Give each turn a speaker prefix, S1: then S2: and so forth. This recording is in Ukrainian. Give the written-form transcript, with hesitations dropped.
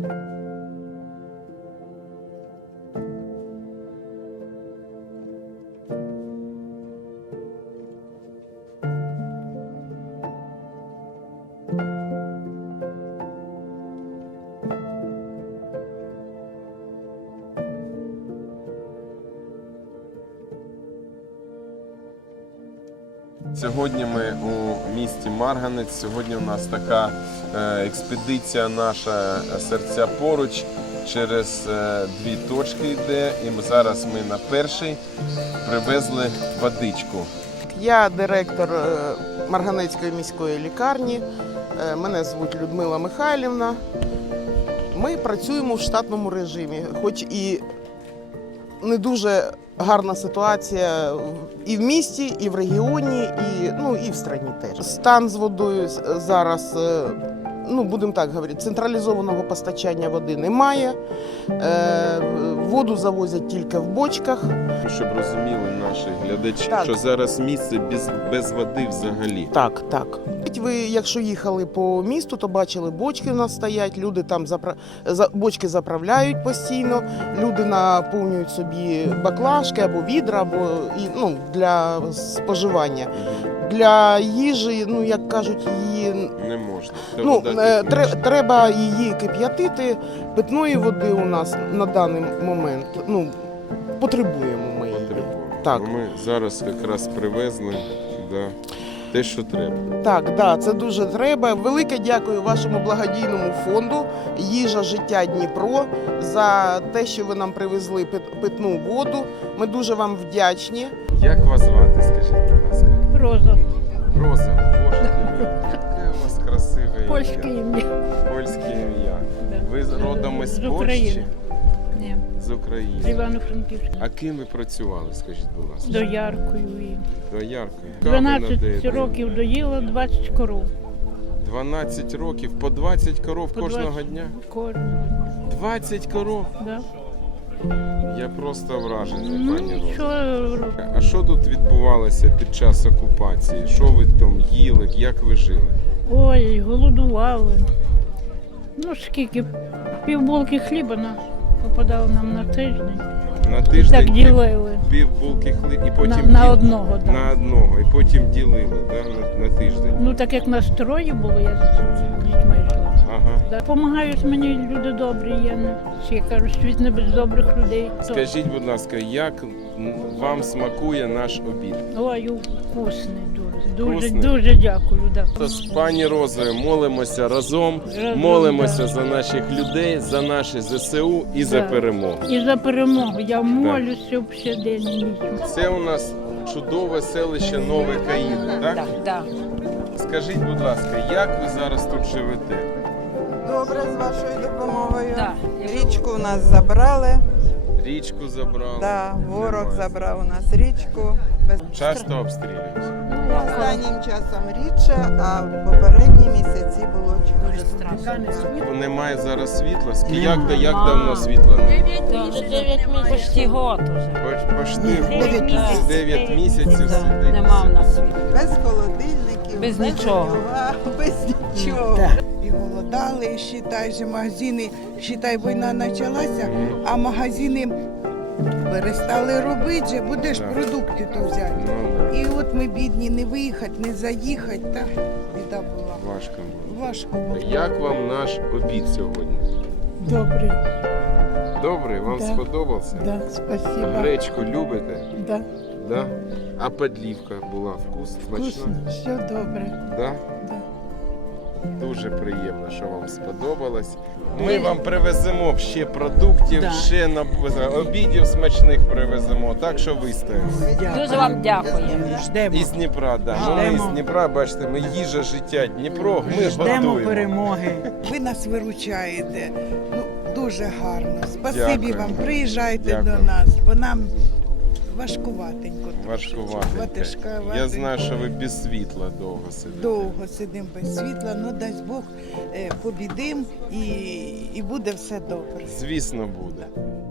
S1: Сьогодні ми у місті Марганець. Сьогодні у нас така експедиція наша «Серця поруч» через дві точки йде. І зараз ми на першій привезли водичку.
S2: Я директор Марганецької міської лікарні. Мене звуть Людмила Михайлівна. Ми працюємо в штатному режимі, хоч і не дуже гарна ситуація і в місті, і в регіоні, і в країні теж. Стан з водою зараз, будемо так говорити, централізованого постачання води немає. Воду завозять тільки в бочках.
S1: Щоб розуміли наші глядачі,
S2: так,
S1: що зараз місце без води взагалі.
S2: Так, так. Ви, якщо їхали по місту, то бачили, бочки у нас стоять, люди там бочки заправляють постійно, люди наповнюють собі баклажки або відра, або для споживання. Для їжі, як кажуть, її
S1: не можна.
S2: Треба її кип'ятити. Питної води у нас на даний момент потребуємо ми її. Так.
S1: Ми зараз якраз привезли те, що треба.
S2: Так, це дуже треба. Велике дякую вашому благодійному фонду «Їжа, життя, Дніпро» за те, що ви нам привезли питну воду. Ми дуже вам вдячні.
S1: Як вас звати, скажіть, будь ласка?
S3: Роза.
S1: Роза, боже мій, яке у вас красиве ім'я.
S3: Польське ім'я.
S1: Польське ім'я.
S3: Да.
S1: Ви родом із
S3: З
S1: Польщі?
S3: України. Ні.
S1: З України.
S3: З Івано-Франківська.
S1: А ким ви працювали, скажіть, будь ласка?
S3: Дояркою.
S1: Дояркою.
S3: 12 років доїла, 20 коров.
S1: 12 років, по 20 коров кожного дня?
S3: Кожного.
S1: 20 коров?
S3: Да.
S1: Я просто вражений, пані Роза.
S3: Нічого.
S1: А що тут відбувалося під час окупації? Що ви там їли, як ви жили?
S3: Ой, голодували. Скільки? Півбулки хліба попадало нам на тиждень.
S1: На тиждень
S3: Так ділили.
S1: півбулки хліба і потім
S3: На одного, так.
S1: На одного, і потім ділили, на тиждень.
S3: Так як нас троє було, я з дітьми йшла.
S1: Ага.
S3: Допомагають мені люди добрі, я кажу, світ не без добрих людей.
S1: Скажіть, будь ласка, як вам смакує наш обід?
S3: Ой, вкусний дуже.
S1: Вкусний?
S3: Дуже дякую. Да.
S1: З пані Розою молимося разом, молимося за наших людей, за наші ЗСУ і за перемогу.
S3: І за перемогу. Я молюся все день і ніч.
S1: Це у нас чудове селище Нове Каїни, так?
S4: Так.
S1: Скажіть, будь ласка, як ви зараз тут живете?
S5: Добре, з вашою допомогою.
S4: Да.
S5: Річку у нас забрали.
S1: Річку забрали?
S5: Да, ворог
S1: Немає.
S5: забрав у нас річку.
S1: Часто обстрілюють?
S5: Останнім часом рідше, а в попередні місяці було дуже страшно.
S1: Немає зараз світла? Як давно світла немає?
S4: 9 місяців. Почти год уже.
S1: Почти 9 місяців сидить.
S4: Нема в нас світу.
S5: Без холодильників,
S4: Без нічого.
S5: дрова, без нічого.
S6: І голодали, считай же магазини, считай, війна почалася, а магазини перестали робити, же, будеш продукти то взяти. І от ми бідні, не виїхати, не заїхати, та біда була.
S1: Важко було.
S6: Важко було.
S1: Як вам наш обід сьогодні?
S6: Добре,
S1: Добре, вам
S6: Да.
S1: сподобався?
S6: да, спасибо.
S1: Гречку любите?
S6: Да,
S1: Да? А подлівка була вкусна?
S6: вкусно, все добре.
S1: Да?
S6: Да.
S1: Дуже приємно, що вам сподобалось. Ми вам привеземо ще продуктів, ще обідів смачних привеземо, так що вистоїмо.
S4: Дуже вам дякую.
S1: Із Дніпра, да. Ми з Дніпра, бачите, ми їжа, життя, Дніпро, ми готуємо.
S6: перемоги. Ви нас виручаєте. Дуже гарно. Спасибі
S1: Дякую.
S6: вам. Приїжджайте
S1: Дякую.
S6: до нас, бо нам важкуватенько.
S1: Важкуватенько. Я знаю, що ви без світла довго сидите.
S6: Довго сидимо без світла, ну дасть Бог побідимо і буде все добре.
S1: Звісно, буде.